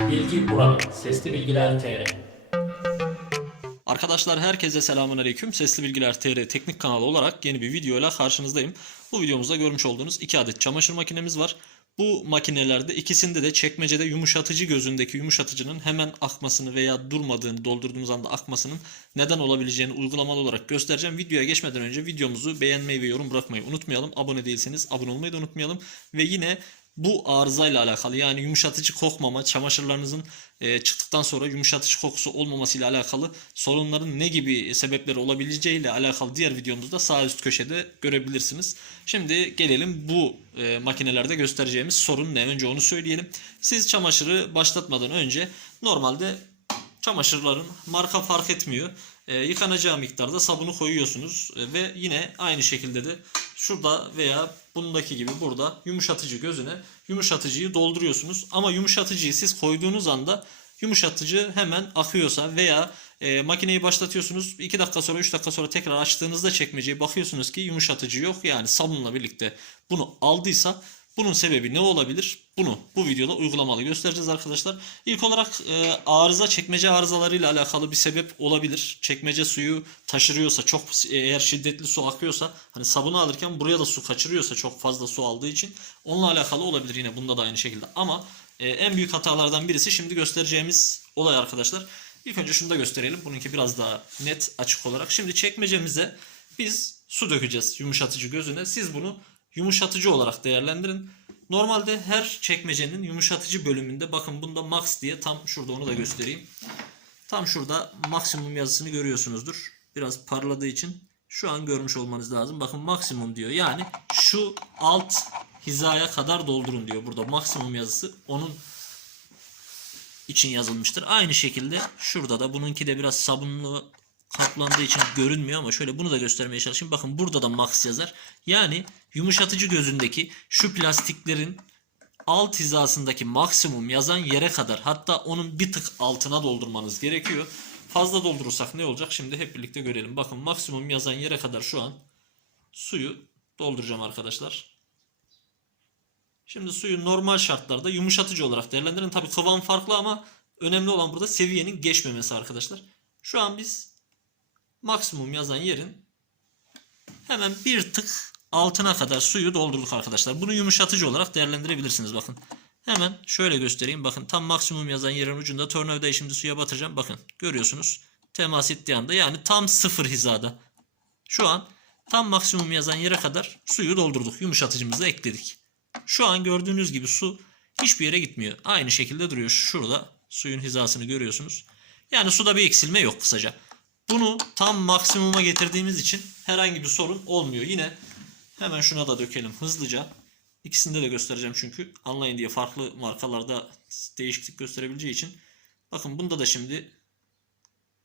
Bilgi Buranın Sesli Bilgiler TR Arkadaşlar herkese selamun aleyküm. Sesli Bilgiler TR teknik kanalı olarak yeni bir videoyla karşınızdayım. Bu videomuzda görmüş olduğunuz iki adet çamaşır makinemiz var. Bu makinelerde ikisinde de çekmecede yumuşatıcı gözündeki yumuşatıcının hemen akmasını veya durmadığını doldurduğumuz anda akmasının neden olabileceğini uygulamalı olarak göstereceğim. Videoya geçmeden önce videomuzu beğenmeyi ve yorum bırakmayı unutmayalım. Abone değilseniz abone olmayı da unutmayalım. Ve yine bu arızayla alakalı yani yumuşatıcı kokmama, çamaşırlarınızın e, çıktıktan sonra yumuşatıcı kokusu olmaması ile alakalı sorunların ne gibi sebepleri olabileceği ile alakalı diğer videomuzda sağ üst köşede görebilirsiniz. Şimdi gelelim bu e, makinelerde göstereceğimiz sorun ne? Önce onu söyleyelim. Siz çamaşırı başlatmadan önce normalde çamaşırların marka fark etmiyor. E, yıkanacağı miktarda sabunu koyuyorsunuz E, ve yine aynı şekilde de şurada veya bundaki gibi burada yumuşatıcı gözüne yumuşatıcıyı dolduruyorsunuz. Ama yumuşatıcıyı siz koyduğunuz anda yumuşatıcı hemen akıyorsa veya e, makineyi başlatıyorsunuz 2 dakika sonra 3 dakika sonra tekrar açtığınızda çekmeceyi bakıyorsunuz ki yumuşatıcı yok. Yani sabunla birlikte bunu aldıysa bunun sebebi ne olabilir? Bunu bu videoda uygulamalı göstereceğiz arkadaşlar. İlk olarak e, arıza çekmece arızalarıyla alakalı bir sebep olabilir. Çekmece suyu taşırıyorsa çok eğer şiddetli su akıyorsa hani sabunu alırken buraya da su kaçırıyorsa çok fazla su aldığı için onunla alakalı olabilir yine bunda da aynı şekilde. Ama e, en büyük hatalardan birisi şimdi göstereceğimiz olay arkadaşlar. İlk önce şunu da gösterelim. Bununki biraz daha net açık olarak. Şimdi çekmecemize biz su dökeceğiz yumuşatıcı gözüne. Siz bunu yumuşatıcı olarak değerlendirin. Normalde her çekmecenin yumuşatıcı bölümünde bakın bunda max diye tam şurada onu da göstereyim. Tam şurada maksimum yazısını görüyorsunuzdur. Biraz parladığı için şu an görmüş olmanız lazım. Bakın maksimum diyor. Yani şu alt hizaya kadar doldurun diyor. Burada maksimum yazısı onun için yazılmıştır. Aynı şekilde şurada da bununki de biraz sabunlu kaplandığı için görünmüyor ama şöyle bunu da göstermeye çalışayım. Bakın burada da max yazar. Yani yumuşatıcı gözündeki şu plastiklerin alt hizasındaki maksimum yazan yere kadar hatta onun bir tık altına doldurmanız gerekiyor. Fazla doldurursak ne olacak? Şimdi hep birlikte görelim. Bakın maksimum yazan yere kadar şu an suyu dolduracağım arkadaşlar. Şimdi suyu normal şartlarda yumuşatıcı olarak değerlendirin. Tabi kıvam farklı ama önemli olan burada seviyenin geçmemesi arkadaşlar. Şu an biz maksimum yazan yerin hemen bir tık altına kadar suyu doldurduk arkadaşlar. Bunu yumuşatıcı olarak değerlendirebilirsiniz bakın. Hemen şöyle göstereyim. Bakın tam maksimum yazan yerin ucunda tornavidayı şimdi suya batıracağım. Bakın görüyorsunuz. Temas ettiği anda yani tam sıfır hizada. Şu an tam maksimum yazan yere kadar suyu doldurduk. Yumuşatıcımızı ekledik. Şu an gördüğünüz gibi su hiçbir yere gitmiyor. Aynı şekilde duruyor. Şurada suyun hizasını görüyorsunuz. Yani suda bir eksilme yok kısaca. Bunu tam maksimuma getirdiğimiz için herhangi bir sorun olmuyor. Yine hemen şuna da dökelim hızlıca. İkisinde de göstereceğim çünkü anlayın diye farklı markalarda değişiklik gösterebileceği için. Bakın bunda da şimdi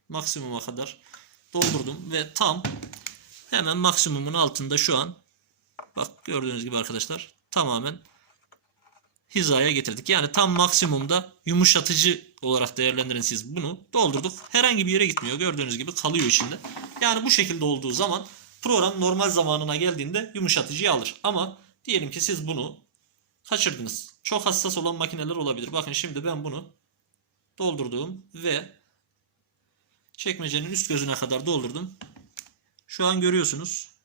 maksimuma kadar doldurdum ve tam hemen maksimumun altında şu an bak gördüğünüz gibi arkadaşlar tamamen hizaya getirdik. Yani tam maksimumda yumuşatıcı olarak değerlendirin siz bunu. Doldurduk. Herhangi bir yere gitmiyor. Gördüğünüz gibi kalıyor içinde. Yani bu şekilde olduğu zaman program normal zamanına geldiğinde yumuşatıcıyı alır. Ama diyelim ki siz bunu kaçırdınız. Çok hassas olan makineler olabilir. Bakın şimdi ben bunu doldurdum ve çekmecenin üst gözüne kadar doldurdum. Şu an görüyorsunuz.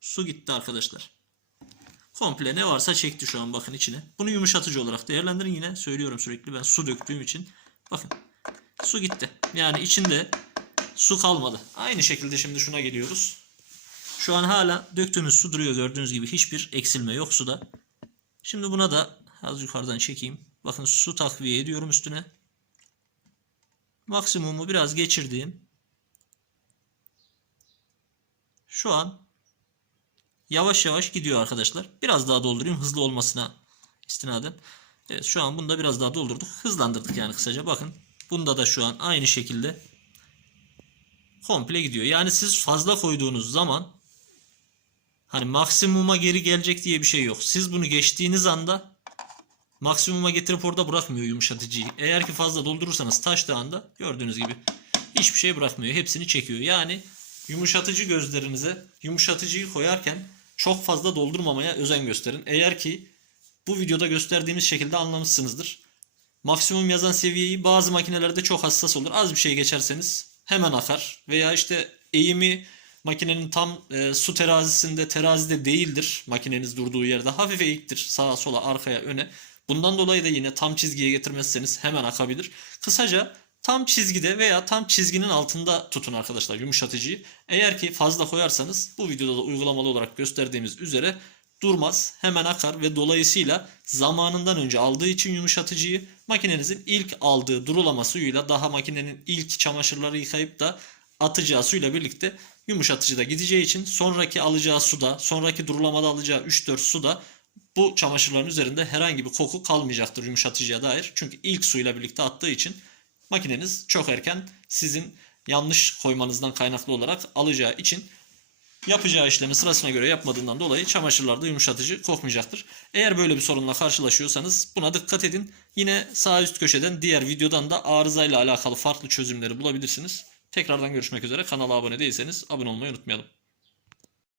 Su gitti arkadaşlar. Komple ne varsa çekti şu an bakın içine. Bunu yumuşatıcı olarak değerlendirin yine. Söylüyorum sürekli ben su döktüğüm için. Bakın su gitti. Yani içinde su kalmadı. Aynı şekilde şimdi şuna geliyoruz. Şu an hala döktüğümüz su duruyor gördüğünüz gibi. Hiçbir eksilme yok suda. Şimdi buna da az yukarıdan çekeyim. Bakın su takviye ediyorum üstüne. Maksimumu biraz geçirdiğim. Şu an yavaş yavaş gidiyor arkadaşlar. Biraz daha doldurayım hızlı olmasına istinaden. Evet şu an bunda biraz daha doldurduk. Hızlandırdık yani kısaca. Bakın bunda da şu an aynı şekilde komple gidiyor. Yani siz fazla koyduğunuz zaman hani maksimuma geri gelecek diye bir şey yok. Siz bunu geçtiğiniz anda maksimuma getirip orada bırakmıyor yumuşatıcıyı. Eğer ki fazla doldurursanız taştığında gördüğünüz gibi hiçbir şey bırakmıyor. Hepsini çekiyor. Yani yumuşatıcı gözlerinize yumuşatıcıyı koyarken çok fazla doldurmamaya özen gösterin. Eğer ki bu videoda gösterdiğimiz şekilde anlamışsınızdır. maksimum yazan seviyeyi bazı makinelerde çok hassas olur. Az bir şey geçerseniz hemen akar. Veya işte eğimi makinenin tam e, su terazisinde terazide değildir. Makineniz durduğu yerde hafif eğiktir. Sağa sola arkaya öne. Bundan dolayı da yine tam çizgiye getirmezseniz hemen akabilir. Kısaca tam çizgide veya tam çizginin altında tutun arkadaşlar yumuşatıcıyı. Eğer ki fazla koyarsanız bu videoda da uygulamalı olarak gösterdiğimiz üzere durmaz, hemen akar ve dolayısıyla zamanından önce aldığı için yumuşatıcıyı makinenizin ilk aldığı durulama suyuyla daha makinenin ilk çamaşırları yıkayıp da atacağı suyla birlikte yumuşatıcı da gideceği için sonraki alacağı suda, sonraki durulamada alacağı 3-4 suda bu çamaşırların üzerinde herhangi bir koku kalmayacaktır yumuşatıcıya dair. Çünkü ilk suyla birlikte attığı için makineniz çok erken sizin yanlış koymanızdan kaynaklı olarak alacağı için yapacağı işlemi sırasına göre yapmadığından dolayı çamaşırlarda yumuşatıcı kokmayacaktır. Eğer böyle bir sorunla karşılaşıyorsanız buna dikkat edin. Yine sağ üst köşeden diğer videodan da arızayla alakalı farklı çözümleri bulabilirsiniz. Tekrardan görüşmek üzere. Kanala abone değilseniz abone olmayı unutmayalım.